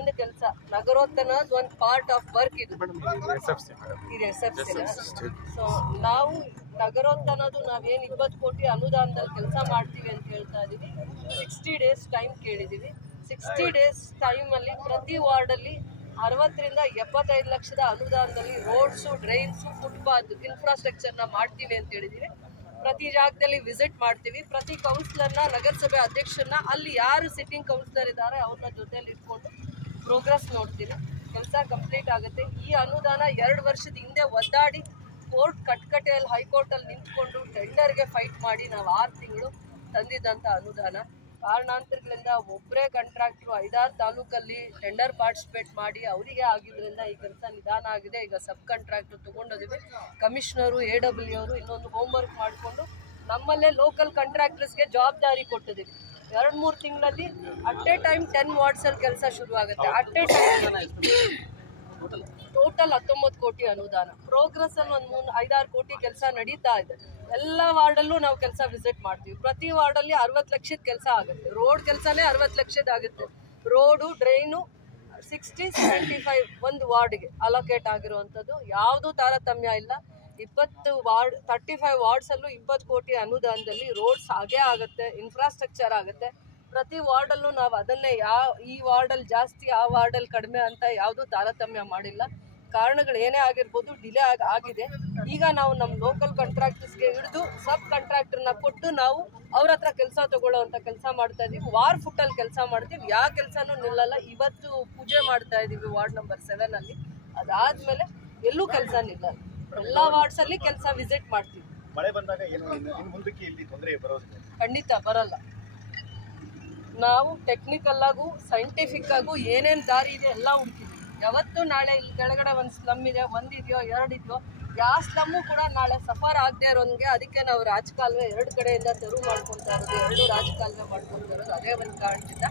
ಒಂದು ಕೆಲಸ, ನಗರೋತ್ಥಾನ ಒಂದು ಪಾರ್ಟ್ ಆಫ್ ವರ್ಕ್ ಇದು SFC. ಸೊ ನಾವು ನಗರೋತ್ಥಾನದು ನಾವೇನು 20 ಕೋಟಿ ಅನುದಾನದಲ್ಲಿ ಕೆಲಸ ಮಾಡ್ತೀವಿ ಅಂತ ಹೇಳ್ತಾ ಇದೀವಿ. 60 ಡೇಸ್ ಟೈಮ್ ಕೇಳಿದೀವಿ. 60 ಡೇಸ್ ಟೈಮಲ್ಲಿ ಪ್ರತಿ ವಾರ್ಡಲ್ಲಿ 60 ರಿಂದ 75 ಲಕ್ಷದ ಅನುದಾನದಲ್ಲಿ ರೋಡ್ಸು, ಡ್ರೈನ್ಸು, ಫುಟ್ಪಾತ್ ಇನ್ಫ್ರಾಸ್ಟ್ರಕ್ಚರ್ನ ಮಾಡ್ತೀವಿ ಅಂತ ಹೇಳಿದೀವಿ. ಪ್ರತಿ ಜಾಗದಲ್ಲಿ ವಿಸಿಟ್ ಮಾಡ್ತೀವಿ. ಪ್ರತಿ ಕೌನ್ಸಿಲರ್ನ, ನಗರಸಭೆ ಅಧ್ಯಕ್ಷರನ್ನ, ಅಲ್ಲಿ ಯಾರು ಸಿಟ್ಟಿಂಗ್ ಕೌನ್ಸಿಲರ್ ಇದ್ದಾರೆ ಅವ್ರನ್ನ ಜೊತೆಯಲ್ಲಿ ಇಟ್ಕೊಂಡು ಪ್ರೋಗ್ರೆಸ್ ನೋಡ್ತೀವಿ. ಕೆಲಸ ಕಂಪ್ಲೀಟ್ ಆಗುತ್ತೆ. ಈ ಅನುದಾನ 2 ವರ್ಷದ ಹಿಂದೆ ಒದ್ದಾಡಿ ಕೋರ್ಟ್ ಕಟ್ಕಟೆಯಲ್ಲಿ ಹೈಕೋರ್ಟಲ್ಲಿ ನಿಂತ್ಕೊಂಡು ಟೆಂಡರ್ಗೆ ಫೈಟ್ ಮಾಡಿ ನಾವು 6 ತಿಂಗಳು ತಂದಿದ್ದಂಥ ಅನುದಾನ. ಕಾರಣಾಂತರಗಳಿಂದ ಒಬ್ಬರೇ ಕಾಂಟ್ರಾಕ್ಟ್ರು 5-6 ತಾಲೂಕಲ್ಲಿ ಟೆಂಡರ್ ಪಾರ್ಟಿಸಿಪೇಟ್ ಮಾಡಿ ಅವರಿಗೆ ಆಗಿದ್ದರಿಂದ ಈ ಕೆಲಸ ನಿಧಾನ ಆಗಿದೆ. ಈಗ ಸಬ್ ಕಾಂಟ್ರಾಕ್ಟ್ರು ತೊಗೊಂಡಿದ್ದೀವಿ. ಕಮಿಷನರು, AW ಅವರು ಇನ್ನೊಂದು ಹೋಮ್ವರ್ಕ್ ಮಾಡಿಕೊಂಡು ನಮ್ಮಲ್ಲೇ ಲೋಕಲ್ ಕಾಂಟ್ರಾಕ್ಟರ್ಸ್ಗೆ ಜವಾಬ್ದಾರಿ ಕೊಟ್ಟಿದ್ದೀವಿ. 2-3 ತಿಂಗಳಲ್ಲಿ ಅಟ್ ಎ ಟೈಮ್ 10 ವಾರ್ಡ್ಸಲ್ಲಿ ಕೆಲಸ ಶುರುವಾಗುತ್ತೆ. ಅಟ್ ಎ ಟೈಮ್ ಟೋಟಲ್ 19 ಕೋಟಿ ಅನುದಾನ. ಪ್ರೋಗ್ರೆಸ್ ಅಲ್ಲಿ ಒಂದು 5-6 ಕೋಟಿ ಕೆಲಸ ನಡೀತಾ ಇದೆ. ಎಲ್ಲ ವಾರ್ಡಲ್ಲೂ ನಾವು ಕೆಲಸ ವಿಸಿಟ್ ಮಾಡ್ತೀವಿ. ಪ್ರತಿ ವಾರ್ಡಲ್ಲಿ 60 ಲಕ್ಷದ ಕೆಲಸ ಆಗುತ್ತೆ. ರೋಡ್ ಕೆಲಸನೇ 60 ಲಕ್ಷದಾಗುತ್ತೆ. ರೋಡು, ಡ್ರೈನು 60-75 ಒಂದು ವಾರ್ಡ್ಗೆ ಅಲೋಕೇಟ್ ಆಗಿರುವಂಥದ್ದು. ಯಾವುದೂ ತಾರತಮ್ಯ ಇಲ್ಲ. 35 ವಾರ್ಡ್ಸಲ್ಲೂ 20 ಕೋಟಿ ಅನುದಾನದಲ್ಲಿ ರೋಡ್ಸ್ ಹಾಗೇ ಆಗುತ್ತೆ, ಇನ್ಫ್ರಾಸ್ಟ್ರಕ್ಚರ್ ಆಗುತ್ತೆ. ಪ್ರತಿ ವಾರ್ಡಲ್ಲೂ ನಾವು ಅದನ್ನೇ ಈ ವಾರ್ಡಲ್ಲಿ ಜಾಸ್ತಿ, ಆ ವಾರ್ಡಲ್ಲಿ ಕಡಿಮೆ ಅಂತ ಯಾವುದೂ ತಾರತಮ್ಯ ಮಾಡಿಲ್ಲ. ಕಾರಣಗಳು ಏನೇ ಆಗಿರ್ಬೋದು, ಡಿಲೇ ಆಗಿದೆ. ಈಗ ನಾವು ನಮ್ಮ ಲೋಕಲ್ ಕಾಂಟ್ರಾಕ್ಟರ್ಸ್ಗೆ ಹಿಡಿದು ಸಬ್ ಕಾಂಟ್ರಾಕ್ಟರ್ನ ಕೊಟ್ಟು ನಾವು ಅವ್ರ ಹತ್ರ ಕೆಲಸ ತಗೊಳ್ಳೋವಂಥ ಕೆಲಸ ಮಾಡ್ತಾ ಇದ್ದೀವಿ. ವಾರ್ ಫುಟ್ಟಲ್ಲಿ ಕೆಲಸ ಮಾಡ್ತೀವಿ. ಯಾವ ಕೆಲಸನೂ ನಿಲ್ಲಲ್ಲ. ಇವತ್ತು ಪೂಜೆ ಮಾಡ್ತಾ ಇದ್ದೀವಿ ವಾರ್ಡ್ ನಂಬರ್ 7 ಅದಾದ್ಮೇಲೆ ಎಲ್ಲೂ ಕೆಲಸ ನಿಲ್ಲಲ್ಲ. ಎಲ್ಲ ವಾರ್ಡ್ಸಲ್ಲಿ ಕೆಲಸ ವಿಸಿಟ್ ಮಾಡ್ತೀವಿ. ಮಳೆ ಬಂದಾಗ ಮುಂದಕ್ಕೆ ಇಲ್ಲಿ ತೊಂದರೆ ಬರೋದಿಲ್ಲ? ಖಂಡಿತ ಬರಲ್ಲ. ನಾವು ಟೆಕ್ನಿಕಲ್ ಆಗು, ಸೈಂಟಿಫಿಕ್ ಆಗು ಏನೇನು ದಾರಿ ಇದೆ ಎಲ್ಲ ಹುಡುಕಿದ್ವಿ. ಯಾವತ್ತು ನಾಳೆ ಇಲ್ಲಿ ಕೆಳಗಡೆ ಒಂದು ಸ್ಲಮ್ ಇದೆ, 1 ಇದೆಯೋ 2 ಇದೆಯೋ, ಯಾವ ಸ್ಲಮ್ಮು ಕೂಡ ನಾಳೆ ಸಫರ್ ಆಗದೆ ಇರೋಂಗೆ ಅದಕ್ಕೆ ನಾವು ರಾಜಕಾಲುವೆ 2 ಕಡೆಯಿಂದ ತೆರವು ಮಾಡ್ಕೊತಾ ಇರೋದು, 2 ರಾಜಕಾಲುವೆ ಮಾಡ್ಕೊತಾ ಇರೋದು ಅದೇ ಒಂದು ಕಾರಣದಿಂದ.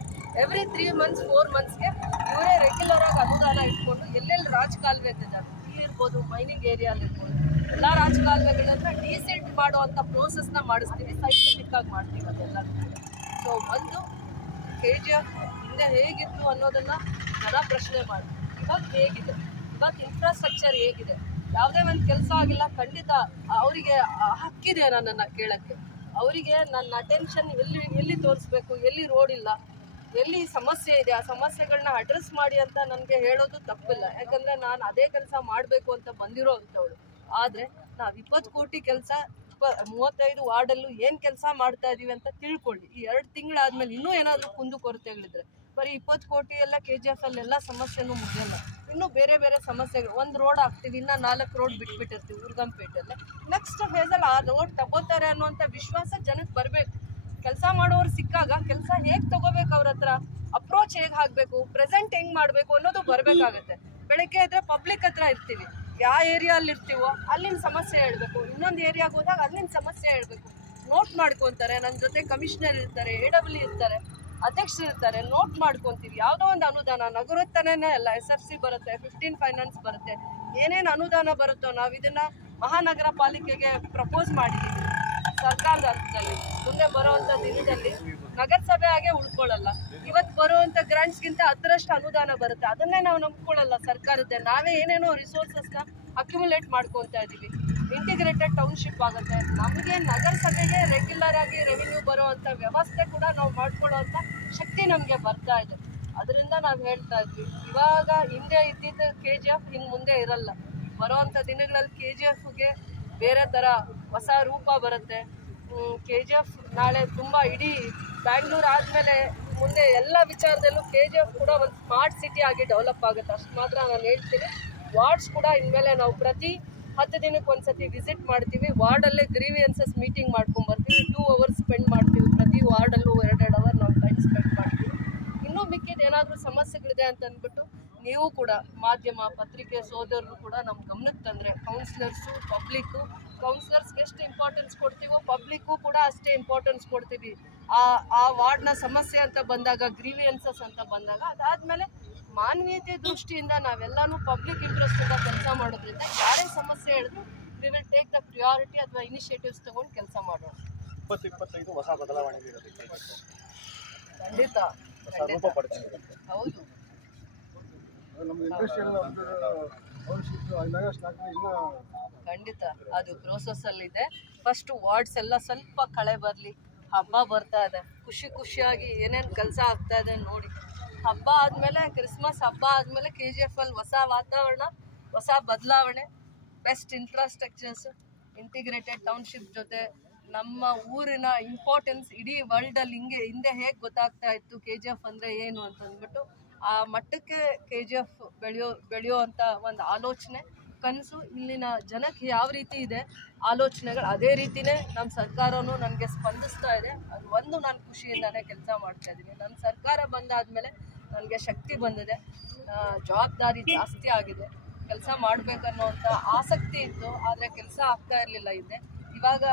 ಎವ್ರಿ 3 ಮಂತ್ಸ್ 4 ಮಂತ್ಸ್ಗೆ ಇವರೇ ರೆಗ್ಯುಲರ್ ಆಗಿ ಅನುದಾನ ಇಟ್ಕೊಂಡು ಎಲ್ಲೆಲ್ಲಿ ರಾಜಕಾಲುವೆ ಇದೆ, ಇರ್ಬೋದು, ಮೈನಿಂಗ್ ಏರಿಯಾಲ್ ಇರ್ಬೋದು, ಎಲ್ಲ ರಾಜಕಾಲುವೆಗಳನ್ನ ಡೀಸೆಂಟ್ ಮಾಡುವಂಥ ಪ್ರೋಸೆಸ್ನ ಮಾಡಿಸ್ತೀವಿ. ಸೈಂಟಿಫಿಕ್ ಆಗಿ ಮಾಡ್ತೀವಿ ಅದೆಲ್ಲ. ಸೊ ಒಂದು KGF ಹಿಂದೆ ಹೇಗಿತ್ತು ಅನ್ನೋದನ್ನ ಜನ ಪ್ರಶ್ನೆ ಮಾಡಿ, ಇವಾಗ ಹೇಗಿದೆ, ಇವತ್ತು ಇನ್ಫ್ರಾಸ್ಟ್ರಕ್ಚರ್ ಹೇಗಿದೆ, ಯಾವುದೇ ಒಂದು ಕೆಲಸ ಆಗಿಲ್ಲ. ಖಂಡಿತ ಅವರಿಗೆ ಹಕ್ಕಿದೆ ನನ್ನನ್ನು ಕೇಳೋಕ್ಕೆ. ಅವರಿಗೆ ನನ್ನ ಅಟೆನ್ಷನ್ ಎಲ್ಲಿ ತೋರಿಸ್ಬೇಕು, ಎಲ್ಲಿ ರೋಡ್ ಇಲ್ಲ, ಎಲ್ಲಿ ಸಮಸ್ಯೆ ಇದೆ, ಆ ಸಮಸ್ಯೆಗಳನ್ನ ಅಡ್ರೆಸ್ ಮಾಡಿ ಅಂತ ನನಗೆ ಹೇಳೋದು ತಪ್ಪಿಲ್ಲ. ಯಾಕಂದರೆ ನಾನು ಅದೇ ಕೆಲಸ ಮಾಡಬೇಕು ಅಂತ ಬಂದಿರೋ ಅಂಥವಳು. ಆದರೆ ನಾವು 20 ಕೋಟಿ ಕೆಲಸ 35 ವಾರ್ಡಲ್ಲೂ ಏನು ಕೆಲಸ ಮಾಡ್ತಾ ಇದೀವಿ ಅಂತ ತಿಳ್ಕೊಳ್ಳಿ. ಈ 2 ತಿಂಗಳಾದ್ಮೇಲೆ ಇನ್ನೂ ಏನಾದರೂ ಕುಂದುಕೊರತೆಗಳಿದ್ರೆ, ಬರೀ 20 ಕೋಟಿ ಎಲ್ಲ KGF ಅಲ್ಲೆಲ್ಲ ಸಮಸ್ಯೆನೂ ಮುಗಿಯಲ್ಲ. ಇನ್ನೂ ಬೇರೆ ಬೇರೆ ಸಮಸ್ಯೆಗಳು. 1 ರೋಡ್ ಹಾಕ್ತೀವಿ, ಇನ್ನೂ 4 ರೋಡ್ ಬಿಟ್ಬಿಟ್ಟಿರ್ತೀವಿ ಉರ್ಗಂಪೇಟೆಯಲ್ಲಿ. ನೆಕ್ಸ್ಟ್ ಫೇಸಲ್ಲಿ ಆ ರೋಡ್ ತಗೋತಾರೆ ಅನ್ನುವಂಥ ವಿಶ್ವಾಸ ಜನಕ್ಕೆ ಬರಬೇಕು. ಕೆಲಸ ಮಾಡೋರು ಸಿಕ್ಕಾಗ ಕೆಲಸ ಹೇಗೆ ತಗೋಬೇಕು, ಅವ್ರ ಹತ್ರ ಅಪ್ರೋಚ್ ಹೇಗೆ ಹಾಕಬೇಕು, ಪ್ರೆಸೆಂಟ್ ಹೆಂಗೆ ಮಾಡಬೇಕು ಅನ್ನೋದು ಬರಬೇಕಾಗತ್ತೆ. ಬೆಳಗ್ಗೆ ಇದ್ರೆ ಪಬ್ಲಿಕ್ ಹತ್ರ ಇರ್ತೀವಿ, ಯಾವ ಏರಿಯಲ್ಲಿ ಇರ್ತೀವೋ ಅಲ್ಲಿನ ಸಮಸ್ಯೆ ಹೇಳಬೇಕು. ಇನ್ನೊಂದು ಏರಿಯಾಗೆ ಹೋದಾಗ ಅಲ್ಲಿನ ಸಮಸ್ಯೆ ಹೇಳಬೇಕು. ನೋಟ್ ಮಾಡ್ಕೊತಾರೆ. ನನ್ನ ಜೊತೆ ಕಮಿಷನರ್ ಇರ್ತಾರೆ, AW ಇರ್ತಾರೆ, ಅಧ್ಯಕ್ಷರು ಇರ್ತಾರೆ. ನೋಟ್ ಮಾಡ್ಕೊತೀವಿ. ಯಾವುದೋ ಒಂದು ಅನುದಾನ, ನಗರೋತ್ಥಾನನೇ ಅಲ್ಲ, SFC ಬರುತ್ತೆ, 15 ಫೈನಾನ್ಸ್ ಬರುತ್ತೆ, ಏನೇನು ಅನುದಾನ ಬರುತ್ತೋ ನಾವು ಇದನ್ನ ಮಹಾನಗರ ಪಾಲಿಕೆಗೆ ಪ್ರಪೋಸ್ ಮಾಡಿದ್ದೀವಿ ಸರ್ಕಾರದ ಹಂತದಲ್ಲಿ. ಮುಂದೆ ಬರುವಂಥ ದಿನದಲ್ಲಿ ನಗರಸಭೆ ಹಾಗೆ ಉಳ್ಕೊಳ್ಳಲ್ಲ. ಇವತ್ತು ಬರುವಂಥ ಗ್ರಾಂಟ್ಸ್ಗಿಂತ 10ರಷ್ಟು ಅನುದಾನ ಬರುತ್ತೆ. ಅದನ್ನೇ ನಾವು ನಂಬ್ಕೊಳ್ಳಲ್ಲ ಸರ್ಕಾರದ್ದೇ. ನಾವೇ ಏನೇನೋ ರಿಸೋರ್ಸಸ್ನ ಅಕ್ಯುಮುಲೇಟ್ ಮಾಡ್ಕೊತಾ ಇದ್ದೀವಿ. ಇಂಟಿಗ್ರೇಟೆಡ್ ಟೌನ್ಶಿಪ್ ಆಗುತ್ತೆ. ನಮಗೆ ನಗರಸಭೆಗೆ ರೆಗ್ಯುಲರ್ ಆಗಿ ರೆವಿನ್ಯೂ ಬರುವಂಥ ವ್ಯವಸ್ಥೆ ಕೂಡ ನಾವು ಮಾಡ್ಕೊಳ್ಳೋವಂಥ ಶಕ್ತಿ ನಮಗೆ ಬರ್ತಾ ಇದೆ. ಅದರಿಂದ ನಾವು ಹೇಳ್ತಾ ಇದ್ವಿ, ಇವಾಗ ಹಿಂದೆ ಇದ್ದಿದ್ದ KGF ಇನ್ನು ಮುಂದೆ ಇರಲ್ಲ. ಬರುವಂಥ ದಿನಗಳಲ್ಲಿ KGFಗೆ ಬೇರೆ ಥರ ಹೊಸ ರೂಪ ಬರುತ್ತೆ. KGF ನಾಳೆ ತುಂಬ ಇಡೀ ಬ್ಯಾಂಗ್ಳೂರು ಆದಮೇಲೆ ಮುಂದೆ ಎಲ್ಲ ವಿಚಾರದಲ್ಲೂ KGF ಕೂಡ ಒಂದು ಸ್ಮಾರ್ಟ್ ಸಿಟಿ ಆಗಿ ಡೆವಲಪ್ ಆಗುತ್ತೆ. ಅಷ್ಟು ಮಾತ್ರ ನಾನು ಹೇಳ್ತೀನಿ. ವಾರ್ಡ್ಸ್ ಕೂಡ ಇನ್ಮೇಲೆ ನಾವು ಪ್ರತಿ 10 ದಿನಕ್ಕೆ ಒಂದ್ಸತಿ ವಿಸಿಟ್ ಮಾಡ್ತೀವಿ. ವಾರ್ಡಲ್ಲೇ ಗ್ರೀವಿಯನ್ಸಸ್ ಮೀಟಿಂಗ್ ಮಾಡ್ಕೊಂಬರ್ತೀವಿ. 2 ಅವರ್ಸ್ ಸ್ಪೆಂಡ್ ಮಾಡ್ತೀವಿ. ಪ್ರತಿ ವಾರ್ಡಲ್ಲೂ 2 ಅವರ್ ನಾವು ಟೈಮ್ ಸ್ಪೆಂಡ್ ಮಾಡ್ತೀವಿ. ಇನ್ನೂ ಮಿಕ್ಕಿದ ಏನಾದರೂ ಸಮಸ್ಯೆಗಳಿದೆ ಅಂತ ಅಂದ್ಬಿಟ್ಟು ನೀವು ಕೂಡ ಮಾಧ್ಯಮ, ಪತ್ರಿಕೆ ಸೋದರರು ಕೂಡ ನಮ್ಮ ಗಮನಕ್ಕೆ ತಂದರೆ, ಕೌನ್ಸಿಲರ್ಸು, ಪಬ್ಲಿಕ್ಕು, ಕೌನ್ಸಿಲರ್ಸ್ಗೆ ಎಷ್ಟು ಇಂಪಾರ್ಟೆನ್ಸ್ ಕೊಡ್ತೀವೋ ಪಬ್ಲಿಕ್ಕು ಕೂಡ ಅಷ್ಟೇ ಇಂಪಾರ್ಟೆನ್ಸ್ ಕೊಡ್ತೀವಿ. ಆ ವಾರ್ಡ್ನ ಸಮಸ್ಯೆ ಅಂತ ಬಂದಾಗ, ಗ್ರೀವಿಯನ್ಸಸ್ ಅಂತ ಬಂದಾಗ, ಅದಾದಮೇಲೆ ಮಾನವೀಯತೆ ದೃಷ್ಟಿಯಿಂದ ನಾವೆಲ್ಲನೂ ಪಬ್ಲಿಕ್ ಇಂಟ್ರೆಸ್ಟಿಂದ ಕೆಲಸ ಮಾಡೋದ್ರಿಂದ ಯಾರೇ ಸಮಸ್ಯೆ ಹೇಳಿದ್ರು we will take the priority ಅಥವಾ ಇನಿಷಿಯೇಟಿವ್ಸ್ ತಗೊಂಡು ಕೆಲಸ ಮಾಡೋಣ. 2025 ಹೊಸ ಬದಲಾವಣೆ ಖಂಡಿತ ಹೌದು. ಖಂಡಿತ ಅದು ಪ್ರೋಸೆಸ್ ಅಲ್ಲಿ ಇದೆ. ಫಸ್ಟ್ ವಾರ್ಡ್ಸ್ ಎಲ್ಲ ಸ್ವಲ್ಪ ಕಳೆ ಬರ್ಲಿ, ಹಬ್ಬ ಬರ್ತಾ ಇದೆ, ಖುಷಿಯಾಗಿ ಏನೇನು ಕೆಲಸ ಆಗ್ತಾ ಇದೆ ನೋಡಿ. ಹಬ್ಬ ಆದ್ಮೇಲೆ ಕ್ರಿಸ್ಮಸ್ ಹಬ್ಬ ಆದ್ಮೇಲೆ KGF ಅಲ್ಲಿ ಹೊಸ ವಾತಾವರಣ, ಹೊಸ ಬದಲಾವಣೆ, ಬೆಸ್ಟ್ ಇನ್ಫ್ರಾಸ್ಟ್ರಕ್ಚರ್ಸ್, ಇಂಟಿಗ್ರೇಟೆಡ್ ಟೌನ್ಶಿಪ್ ಜೊತೆ ನಮ್ಮ ಊರಿನ ಇಂಪಾರ್ಟೆನ್ಸ್ ಇಡೀ ವರ್ಲ್ಡ್ ಅಲ್ಲಿ ಹಿಂದೆ ಹೇಗೆ ಗೊತ್ತಾಗ್ತಾ ಇತ್ತು KGF ಅಂದ್ರೆ ಏನು ಅಂತ ಅಂದ್ಬಿಟ್ಟು ಆ ಮಟ್ಟಕ್ಕೆ KGF ಬೆಳೆಯೋ ಅಂತ ಒಂದು ಆಲೋಚನೆ, ಕನಸು ಇಲ್ಲಿನ ಜನಕ್ಕೆ ಯಾವ ರೀತಿ ಇದೆ ಆಲೋಚನೆಗಳು ಅದೇ ರೀತಿನೇ ನಮ್ಮ ಸರ್ಕಾರನೂ ನನಗೆ ಸ್ಪಂದಿಸ್ತಾ ಇದೆ. ಅದು ಒಂದು ನಾನು ಖುಷಿಯಿಂದಾನೇ ಕೆಲಸ ಮಾಡ್ತಾ ಇದ್ದೀನಿ. ನನ್ನ ಸರ್ಕಾರ ಬಂದಾದ್ಮೇಲೆ ನನಗೆ ಶಕ್ತಿ ಬಂದಿದೆ, ಜವಾಬ್ದಾರಿ ಜಾಸ್ತಿ ಆಗಿದೆ, ಕೆಲಸ ಮಾಡಬೇಕನ್ನೋಂಥ ಆಸಕ್ತಿ ಇತ್ತು, ಆದರೆ ಕೆಲಸ ಆಗ್ತಾ ಇರಲಿಲ್ಲ ಇದೆ. ಇವಾಗ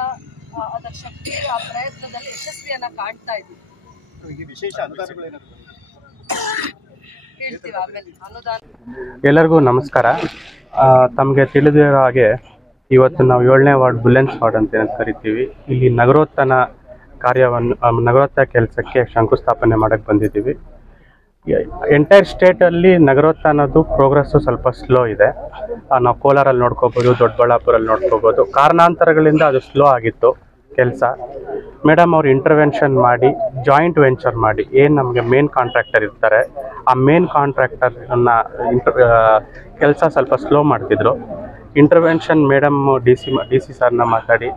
ಅದರ ಶಕ್ತಿ, ಆ ಪ್ರಯತ್ನದಲ್ಲಿ ಯಶಸ್ವಿಯನ್ನ ಕಾಣ್ತಾ ಇದ್ದೀವಿ. ವಿಶೇಷ ಹೇಳ್ತೀವಿ ಆಮೇಲೆ ಅನುದಾನ. ಎಲ್ಲರಿಗೂ ನಮಸ್ಕಾರ. ತಮಗೆ ತಿಳಿದಿರೋ ಹಾಗೆ ಇವತ್ತು ನಾವು 7ನೇ ವಾರ್ಡ್ ಬುಲೆನ್ಸ್ ವಾರ್ಡ್ ಅಂತ ಕರಿತೀವಿ. ಇಲ್ಲಿ ನಗರೋತ್ಥಾನ ಕೆಲಸಕ್ಕೆ ಶಂಕುಸ್ಥಾಪನೆ ಮಾಡೋಕ್ಕೆ ಬಂದಿದ್ದೀವಿ. ಎಂಟೈರ್ ಸ್ಟೇಟಲ್ಲಿ ನಗರೋತ್ಥಾನದ್ದು ಪ್ರೋಗ್ರೆಸ್ಸು ಸ್ವಲ್ಪ ಸ್ಲೋ ಇದೆ. ನಾವು ಕೋಲಾರಲ್ಲಿ ನೋಡ್ಕೋಬೋದು, ದೊಡ್ಡಬಳ್ಳಾಪುರಲ್ಲಿ ನೋಡ್ಕೋಬೋದು. ಕಾರಣಾಂತರಗಳಿಂದ ಅದು ಸ್ಲೋ ಆಗಿತ್ತು ಕೆಲಸ. ಮೇಡಮ್ ಅವ್ರು ಇಂಟರ್ವೆನ್ಷನ್ ಮಾಡಿ ಜಾಯಿಂಟ್ ವೆಂಚರ್ ಮಾಡಿ ಏನು ನಮಗೆ ಮೇನ್ ಕಾಂಟ್ರಾಕ್ಟರ್ ಇರ್ತಾರೆ, ಆ ಮೇನ್ ಕಾಂಟ್ರಾಕ್ಟರ್ನ ಕೆಲಸ ಸ್ವಲ್ಪ ಸ್ಲೋ ಮಾಡ್ತಿದ್ರು. ಇಂಟರ್ವೆನ್ಷನ್ ಮೇಡಮ್ ಡಿ ಸಿ ಸರ್ನ ಮಾತಾಡಿ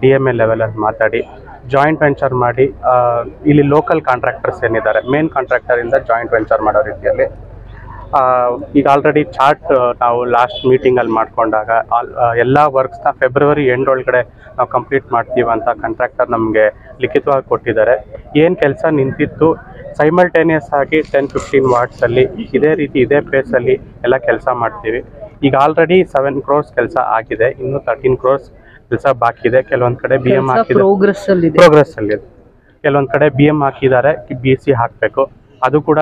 DMA ಲೆವೆಲಲ್ಲಿ ಮಾತಾಡಿ ಜಾಯಿಂಟ್ ವೆಂಚರ್ ಮಾಡಿ ಇಲ್ಲಿ ಲೋಕಲ್ ಕಾಂಟ್ರಾಕ್ಟರ್ಸ್ ಏನಿದ್ದಾರೆ ಮೇನ್ ಕಾಂಟ್ರಾಕ್ಟರಿಂದ ಜಾಯಿಂಟ್ ವೆಂಚರ್ ಮಾಡೋ ರೀತಿಯಲ್ಲಿ ಈಗ ಆಲ್ರೆಡಿ ಚಾರ್ಟ್ ನಾವು ಲಾಸ್ಟ್ ಮೀಟಿಂಗಲ್ಲಿ ಮಾಡಿಕೊಂಡಾಗ ಎಲ್ಲ ವರ್ಕ್ಸ್ನ ಫೆಬ್ರವರಿ ಎಂಡ್ ಒಳಗಡೆ ನಾವು ಕಂಪ್ಲೀಟ್ ಮಾಡ್ತೀವಿ ಅಂತ ಕಾಂಟ್ರಾಕ್ಟರ್ ನಮಗೆ ಲಿಖಿತವಾಗಿ ಕೊಟ್ಟಿದ್ದಾರೆ. ಏನು ಕೆಲಸ ನಿಂತಿತ್ತು ಸೈಮಲ್ಟೇನಿಯಸ್ ಆಗಿ 10-15 ವಾರ್ಡ್ಸಲ್ಲಿ ಇದೇ ರೀತಿ ಇದೇ ಪ್ಲೇಸಲ್ಲಿ ಎಲ್ಲ ಕೆಲಸ ಮಾಡ್ತೀವಿ. ಈಗ ಆಲ್ರೆಡಿ 7 crores ಕೆಲಸ ಆಗಿದೆ, ಇನ್ನೂ 13 crores ಕೆಲಸ ಬಾಕಿ ಇದೆ. ಕೆಲವೊಂದು ಕಡೆ BM ಹಾಕಿದೆ, ಪ್ರೋಗ್ರೆಸ್ಸಲ್ಲಿದೆ. ಕೆಲವೊಂದು ಕಡೆ BM ಹಾಕಿದ್ದಾರೆ, BC ಹಾಕಬೇಕು. ಅದು ಕೂಡ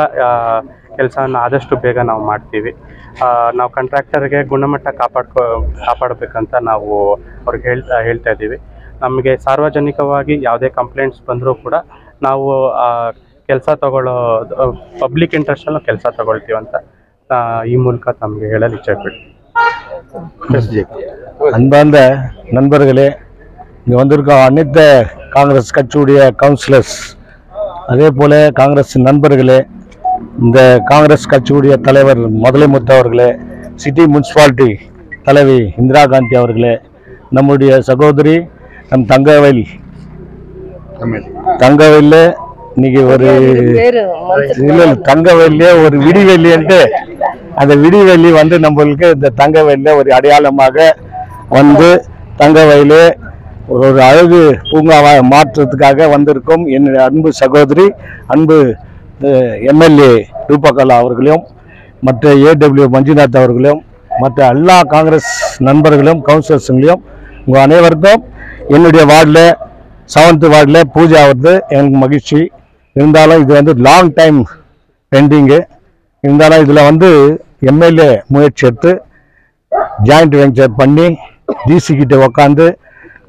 ಕೆಲಸವನ್ನು ಆದಷ್ಟು ಬೇಗ ನಾವು ಮಾಡ್ತೀವಿ. ನಾವು ಕಾಂಟ್ರಾಕ್ಟರ್ಗೆ ಗುಣಮಟ್ಟ ಕಾಪಾಡಬೇಕಂತ ನಾವು ಅವ್ರಿಗೆ ಹೇಳ್ತಾ ಇದ್ದೀವಿ. ನಮಗೆ ಸಾರ್ವಜನಿಕವಾಗಿ ಯಾವುದೇ ಕಂಪ್ಲೇಂಟ್ಸ್ ಬಂದರೂ ಕೂಡ ನಾವು ಕೆಲಸ ತಗೊಳ್ಳೋ ಪಬ್ಲಿಕ್ ಇಂಟ್ರೆಸ್ಟಲ್ಲೂ ಕೆಲಸ ತಗೊಳ್ತೀವಿ ಅಂತ ಈ ಮೂಲಕ ತಮಗೆ ಹೇಳಲು ಇಚ್ಛೆಪಡ್ತೀನಿ. அன்பார்ந்த நண்பர்களே, இங்கே வந்திருக்கோம் அனைத்து காங்கிரஸ் கட்சியுடைய கவுன்சிலர்ஸ், அதே போல காங்கிரஸ் நண்பர்களே, இந்த காங்கிரஸ் கட்சியுடைய தலைவர் முதலைமுத்து அவர்களே, சிட்டி முனிசிபாலிட்டி தலைவி இந்திரா காந்தி அவர்களே, நம்முடைய சகோதரி நம் தங்கவயல்ல இன்னைக்கு ஒரு தங்கவயல்லே ஒரு விடிவெள்ளின்ட்டு அந்த விடிவெள்ளி வந்து நம்மளுக்கு இந்த தங்கவயல்ல ஒரு அடையாளமாக வந்து தங்கவயலே ஒரு அழகு பூங்காவாக மாற்றுறதுக்காக வந்திருக்கும் என்னுடைய அன்பு சகோதரி அன்பு MLA ரூபகலா அவர்களையும் மற்ற AW மஞ்சுநாத் அவர்களையும் மற்ற எல்லா காங்கிரஸ் நண்பர்களும் கவுன்சிலர்ஸுங்களையும் உங்கள் அனைவருக்கும் என்னுடைய வார்டில் 7th வார்டில் பூஜை ஆகுது எனக்கு மகிழ்ச்சி. இருந்தாலும் இது வந்து லாங் டைம் பெண்டிங்கு. இருந்தாலும் இதில் வந்து MLA முயற்சி எடுத்து ஜாயிண்ட் வெஞ்சர் பண்ணி DC கிட்ட உக்காந்து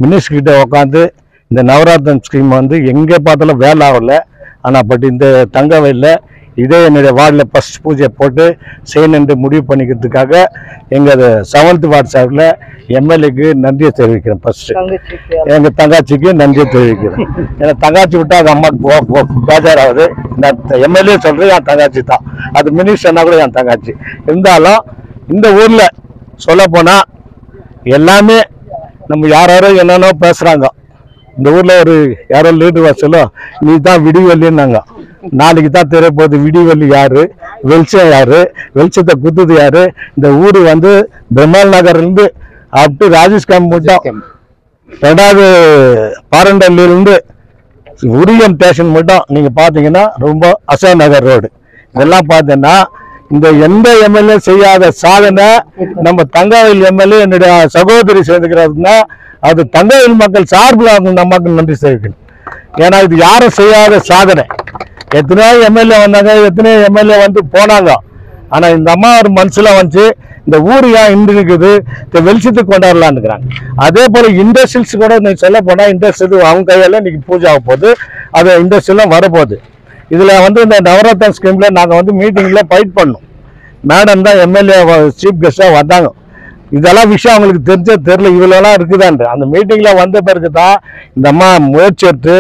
மினிஸ்டர் கிட்ட உக்காந்து இந்த நவராத்திரன் ஸ்கீம் வந்து எங்கே பார்த்தாலும் வேலை ஆகலை. ஆனால் பட் இந்த தங்கவயலில் இதே என்னுடைய வார்டில் ஃபஸ்ட் பூஜை போட்டு செய்யணுன்று முடிவு பண்ணிக்கிறதுக்காக எங்கள் 7th வார்டு சார்பில் MLAக்கு நன்றியை தெரிவிக்கிறேன். ஃபஸ்ட்டு எங்கள் தங்காச்சிக்கு நன்றியை தெரிவிக்கிறேன். ஏன்னா தங்காச்சி விட்டால் அது அம்மாவுக்கு பேஜாராகுது. நான் MLA சொல்கிறேன் என் தங்காச்சி தான், அது மினிஸ்டர்னா கூட என் தங்காச்சி. இருந்தாலும் இந்த ஊரில் சொல்லப்போனால் எல்லாமே நம்ம யாரோ என்னென்னோ பேசுகிறாங்க. இந்த ஊரில் ஒரு யாரோ லீடர் வாசலோ நீ தான் விடிவெள்ளின்னாங்க. நாளைக்கு தான் தெரியப்போகுது விடிவெள்ளி யாரு, வெளிச்சம் யாரு, வெளிச்சத்தை குத்துது யாரு. இந்த ஊர் வந்து பெருமாள் நகர்லேருந்து அப் டு ராஜேஷ் கேம்ப் மட்டும் 2வது பாரண்டல்லிருந்து உரியம் ஸ்டேஷன் மட்டும் நீங்கள் பார்த்தீங்கன்னா ரொம்ப அசோக் நகர் ரோடு இதெல்லாம் பார்த்தீங்கன்னா இந்த எந்த MLA செய்யாத சாதனை நம்ம தங்கவயல் MLA என்னுடைய சகோதரி சேர்ந்துக்கிறாருன்னா அது தங்கவயல் மக்கள் சார்பில் அவங்க நமக்கு நன்றி தெரிவிக்கணும். ஏன்னா இது யாரும் செய்யாத சாதனை. எத்தனையோ MLA வந்தாங்க, எத்தனையோ MLA வந்து போனாங்க. ஆனால் இந்த அம்மா ஒரு மனசில் வந்து இந்த ஊர் ஏன் இருக்குது இந்த வெளிச்சத்துக்கு கொண்டாடலான்னுக்கிறாங்க. அதே போல் இண்டஸ்ட்ரியல்ஸ் கூட நீங்கள் சொல்ல போனால் இண்டஸ்ட்ரியல் அவங்க கையால் இன்றைக்கி பூஜை ஆக போகுது, அது இண்டஸ்ட்ரியெலாம் வரப்போகுது. இதில் வந்து இந்த நவரத்ன ஸ்கீமில் நாங்கள் வந்து மீட்டிங்கில் ஃபைட் பண்ணோம். மேடம் தான் எம்எல்ஏ சீஃப் கெஸ்டாக வந்தாங்க. இதெல்லாம் விஷயம் அவங்களுக்கு தெரியல இவ்வளோலாம் இருக்குதான்ட்டு. அந்த மீட்டிங்கில் வந்த பிறகு தான் இந்த அம்மா முயற்சி எடுத்து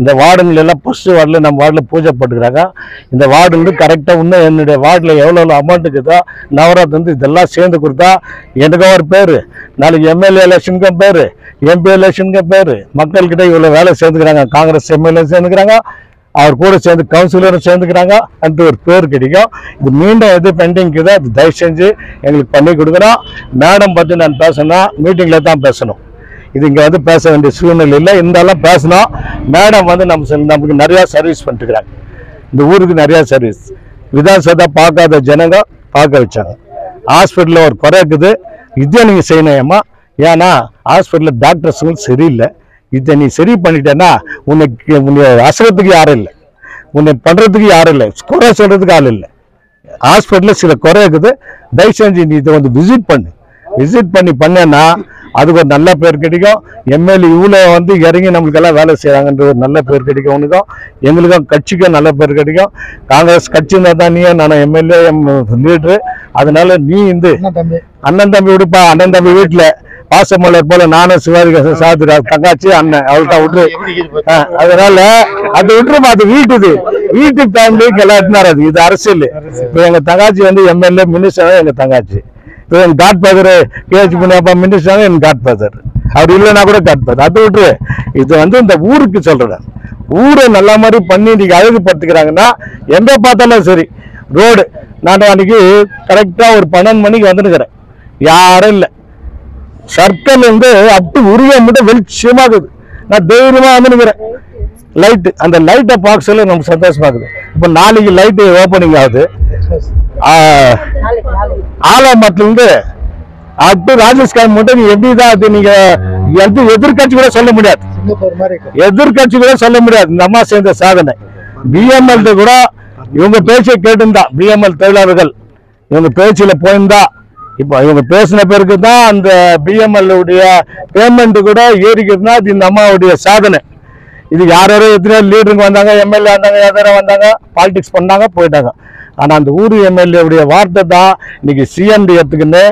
இந்த வார்டுங்கள் எல்லாம் ஃபஸ்ட்டு வார்டில் நம்ம வார்டில் பூஜை போட்டுக்கிறாங்க. இந்த வார்டு கரெக்டாக இன்னும் என்னுடைய வார்டில் எவ்வளோ அமௌண்ட் இருக்குதோ நவராத்திரி இதெல்லாம் சேர்ந்து கொடுத்தா எனக்கும் ஒரு பேர், நாளைக்கு எம்எல்ஏ எலெக்ஷனுக்கும் பேர், எம்பி எலெக்ஷனுக்கும் பேர், மக்கள்கிட்ட இவ்வளோ வேலை சேர்ந்துக்கிறாங்க. காங்கிரஸ் எம்எல்ஏ சேர்ந்துக்கிறாங்க, அவர் கூட சேர்ந்து கவுன்சிலரும் சேர்ந்துக்கிறாங்க அந்த ஒரு பேர் கிடைக்கும். இது மீண்டும் எது பெண்டிங்க்குதோ அது தயவு செஞ்சு எங்களுக்கு பண்ணி கொடுக்குறோம். மேடம் பற்றி நான் பேசணும்னா மீட்டிங்கில் தான் பேசணும். இது இங்கே வந்து பேச வேண்டிய சூழ்நிலை இல்லை. இருந்தாலும் பேசணும். மேடம் வந்து நமக்கு நிறையா சர்வீஸ் பண்ணிட்டுருக்குறாங்க. இந்த ஊருக்கு நிறையா சர்வீஸ். விதானசபா பார்க்காத ஜனங்க பார்க்க வச்சாங்க. ஹாஸ்பிட்டலில் ஒரு குறை இருக்குது, இதை நீங்கள் செய்யணும். ஏன்னா ஹாஸ்பிட்டலில் டாக்டர்ஸுங்களும் சரியில்லை. இதை நீ சரி பண்ணிட்டேன்னா உன்னை அசரத்துக்கு யாரும் இல்லை, உன்னை பண்ணுறதுக்கு யாரும் இல்லை, குறை சொல்கிறதுக்கு ஆள் இல்லை. ஹாஸ்பிட்டலில் சில குறை இருக்குது. தயவு செஞ்சு நீ இதை வந்து விசிட் பண்ணேன்னா அதுக்கு ஒரு நல்ல பேர் கிடைக்கும். எம்எல்ஏ இவ்வளோ வந்து இறங்கி நம்மளுக்கெல்லாம் வேலை செய்கிறாங்கன்ற ஒரு நல்ல பேர் கிடைக்கும். உனக்கும் எங்களுக்கும் கட்சிக்கும் நல்ல பேர் கிடைக்கும். காங்கிரஸ் கட்சி இருந்தால் தான் நீயும் நானும் எம்எல்ஏ லீட்ரு. அதனால நீ இந்த அண்ணன் தம்பி விடுப்பா. அண்ணன் தம்பி வீட்டில் பாசமலர் போல நானும் சிவாஜி சாதிரா தங்காச்சி அண்ணன் அவள்கிட்ட விட்டுரு. அதனால அது விட்டுருமா, அது வீட்டு ஃபேமிலிக்கு எல்லாம் எடுத்துனாரு. அது இது அரசியல். இப்போ எங்க தங்காச்சி வந்து எம்எல்ஏ மினிஸ்டர் எங்க தங்காச்சி. இப்போ என் காட் ஃபாதர் கேஹெச் புனியப்பா மினிஸ்டர் என் காட் ஃபாதர். அவர் இல்லைன்னா கூட காட் ஃபாதர். அது விட்டுரு. இது வந்து இந்த ஊருக்கு சொல்றேன். ஊரை நல்ல மாதிரி பண்ணி இன்னைக்கு அழகுபடுத்திக்கிறாங்கன்னா எங்க பார்த்தாலும் சரி. ரோடு நான் அன்னைக்கு கரெக்டா ஒரு 12 மணிக்கு வந்துருக்கிறேன், யாரும் இல்லை. சர்க்கிள் வந்து அப்படி உருவ மட்டும் வெளிச்சமாகுது. நான் தைரியமா வந்துருக்கிறேன். லைட்டு அந்த லைட்டை பார்க்க சொல்ல நமக்கு சந்தோஷமாகுது. இப்போ நாளைக்கு லைட்டு ஓப்பனிங் ஆகுது. ஆலமட்டிலிருந்து அப்படி ராஜஸ்தான் மட்டும் நீ எப்படிதான் அது நீங்க எதிர்கட்சி கூட சொல்ல முடியாது. எதிர்கட்சி கூட சொல்ல முடியாது. இந்த அம்மா சேர்ந்த சாதனை. பிஎம்எல் கூட இவங்க பேச்சை கேட்டுருந்தா, பிஎம்எல் தொழிலாளர்கள் இவங்க பேச்சில போயிருந்தா, இப்போ இவங்க பேசின பிறகு தான் அந்த பிஎம்எல் உடைய பேமெண்ட் கூட ஏறிக்கிறதுனா அது இந்த அம்மாவுடைய சாதனை. இது யாரோ எத்தனையோ லீடருங்க வந்தாங்க, எம்எல்ஏ வந்தாங்க, யாரோ வந்தாங்க, பாலிடிக்ஸ் பண்ணாங்க, போயிட்டாங்க. ஆனால் அந்த ஊர் எம்எல்ஏ உடைய வார்த்தை தான் இன்னைக்கு சிஎம்டி எடுத்துக்கின்னு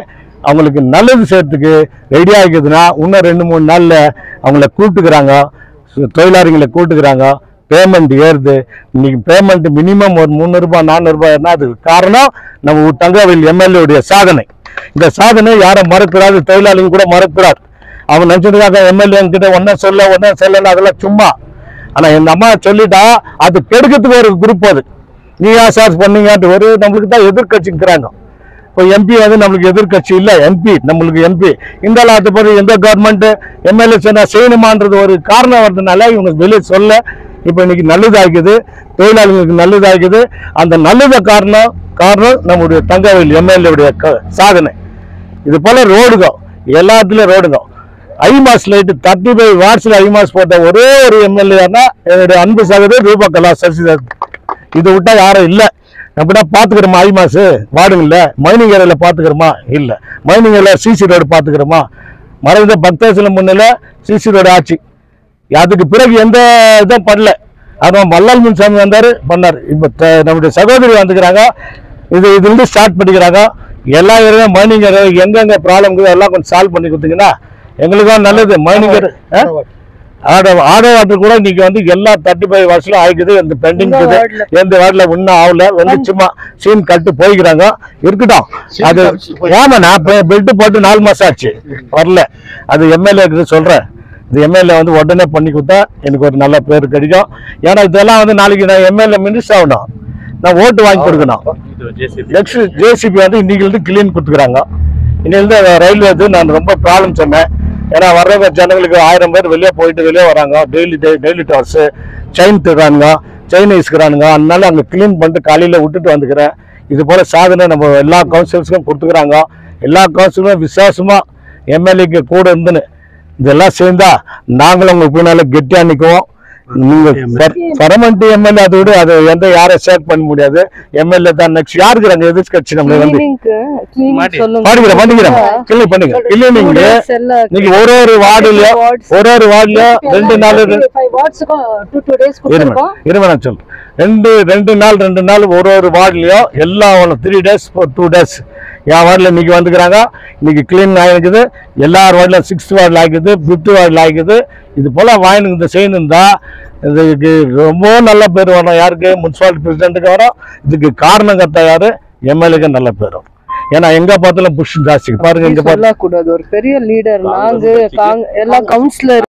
அவங்களுக்கு நல்லது செய்யறதுக்கு ரெடி ஆகிக்குதுன்னா இன்னும் 2-3 நாளில் அவங்கள கூப்பிட்டுக்கிறாங்க, தொழிலாளிகளை கூப்பிட்டுக்கிறாங்க. பேமெண்ட் ஏறுது. இன்னைக்கு பேமெண்ட் மினிமம் ஒரு 300 400 அதுக்கு காரணம் நம்ம தங்கவேல் எம்எல்ஏ உடைய சாதனை. இந்த சாதனை யாரும் மறக்கிறாரு, தொழிலாளிகள் கூட மறக்கிறார். அவன் நினைச்சிருக்காங்க எம்எல்ஏ கிட்ட ஒன்னும் சொல்லல, அதெல்லாம் சும்மா. ஆனா எங்க அம்மா சொல்லிட்டா அது கெடுக்கிறதுக்கு ஒரு குரூப். அது நீ சார்ஜ் பண்ணீங்கன்ட்டு ஒரு நம்மளுக்கு தான் எதிர்கட்சிங்கிறாங்க. இப்போ எம்பி வந்து நம்மளுக்கு எதிர்கட்சி இல்லை, எம்பி நம்மளுக்கு எம்பி. இந்த அது போது எந்த கவர்மெண்ட் எம்எல்ஏ சொன்னா செய்யணுமான்றது ஒரு காரணம் வருதுனால இவங்க வெளியே சொல்ல. இப்போ இன்னைக்கு நல்லதாக்குது, தொழிலாளிகளுக்கு நல்லதாக்குது. அந்த நல்லத காரணம் நம்முடைய தங்கவேல் எம்எல்ஏ உடைய சாதனை. இது போல ரோடுங்க எல்லாத்துலயும் ரோடுங்க. ஐமாஸ் லைட் 35 வாட்ஸ்ல ஐமாஸ் போட்ட ஒரே ஒரு எம்எல்ஏன்னா என்னுடைய அன்பு சகோதரர் ரூபா கலா சசிதர். இது விட்டா யாரும் இல்லை. அப்படின்னா பாத்துக்கிறோமா ஐமாஸ் வார்டுங்கள்ல? மைனிங் ஏரியால பாத்துக்கிறோமா? இல்லை. மைனிங் ஏரியா சிசி ரோடு பாத்துக்கிறோமா? மறைந்த 10 வருஷம் முன்னில சிசி ரோடு ஆச்சு. அதுக்கு பிறகு எந்த இதுவும் பண்ணல. அதான் மல்லால் முன்சாமி வந்தாரு, பண்ணாரு. இப்ப நம்முடைய சகோதரி வந்துக்கிறாங்க, இதுல ஸ்டார்ட் பண்ணிக்கிறாங்க. எல்லா ஏரியா மைனிங் ஏரியா எங்கெங்க ப்ராப்ளம் எல்லாம் கொஞ்சம் சால்வ் பண்ணி கொடுத்தீங்கன்னா எங்களுக்கும் நல்லது. மைனிங் ஆடோ வாட்டர் கூட இன்னைக்கு வந்து எல்லா 35 வருஷம் ஆயிக்குது. இந்த பெண்டிங் எந்த வார்டில் இன்னும் ஆகல. வந்து சும்மா சீன் கட்டு போய்க்கிறாங்க. இருக்கட்டும். அது ஏமா நான் பெல்ட் போட்டு 4 மாசம் ஆச்சு வரல. அது எம்எல்ஏ சொல்றேன். இந்த எம்எல்ஏ வந்து உடனே பண்ணி கொடுத்தா எனக்கு ஒரு நல்ல பேர் கிடைக்கும். ஏன்னா இதெல்லாம் வந்து நாளைக்கு நான் எம்எல்ஏ மினிஸ்டர் ஆகணும், நான் ஓட்டு வாங்கி கொடுக்கணும். நெக்ஸ்ட் ஜேசிபி வந்து இன்னைக்கு கிளீன் கொடுத்துக்கிறாங்க. இன்னிலிருந்து ரயில்வே நான் ரொம்ப ப்ராப்ளம் சொன்னேன். ஏன்னா வர்ற ஜனங்களுக்கு 1000 பேர் வெளியே போயிட்டு வெளியே வராங்க. டெய்லி டவர்ஸ் செயின் திருறானுங்க, செயின் இஸ்கிறானுங்க. அதனால அங்கே கிளீன் பண்ணிட்டு காலையில் விட்டுட்டு வந்துக்கிறேன். இது போல சாதனை நம்ம எல்லா கவுன்சிலர்ஸுக்கும் கொடுத்துக்கிறாங்க. எல்லா கவுன்சிலரும் விசுவாசமா எம்எல்ஏக்கு கூட இருந்துன்னு இதெல்லாம் சேர்ந்தா நாங்களும் உங்க பின்னால கெட்டியா நிற்குவோம். நீங்க பரமண்டி எம்எல்ஏ அதை விட அது எந்த யாரும் ஷேர் பண்ண முடியாது. எம்எல்ஏ தான் நெக்ஸ்ட் யாருக்கு நாங்க எதிர்கட்சி நம்மள வந்து பண்ணிக்கிறேன் பண்ணுங்க இல்ல நீங்க ஒரு வார்டுல 2 நாள் சொல்றேன் 2 நாள் ஒரு வார்டுலயோ எல்லா 3 days 2 days என் வார்டில் இன்னைக்கு வந்துக்கிறாங்க. இன்னைக்கு கிளீன் ஆகிருக்குது. எல்லார் வார்டிலும் 6th வார்டில் ஆகிக்குது, 5th வார்டில் ஆகிக்குது. இது போல வாங்கினு செய்யணுந்தா இதுக்கு ரொம்ப நல்ல பேர் வரும். யாருக்கு? முனிசிபாலிட்டி பிரசிடென்ட்டுக்கு வரும். இதுக்கு காரணகர்த்தா யாரு? எம்எல்ஏக்கு நல்ல பேர் வரும். ஏன்னா எங்க பார்த்தாலும் புஷ் ஜாஸ்தி பாருங்க. இங்க சொல்லக்கூடாது ஒரு பெரிய லீடர் நாங்க எல்லா கவுன்சிலர்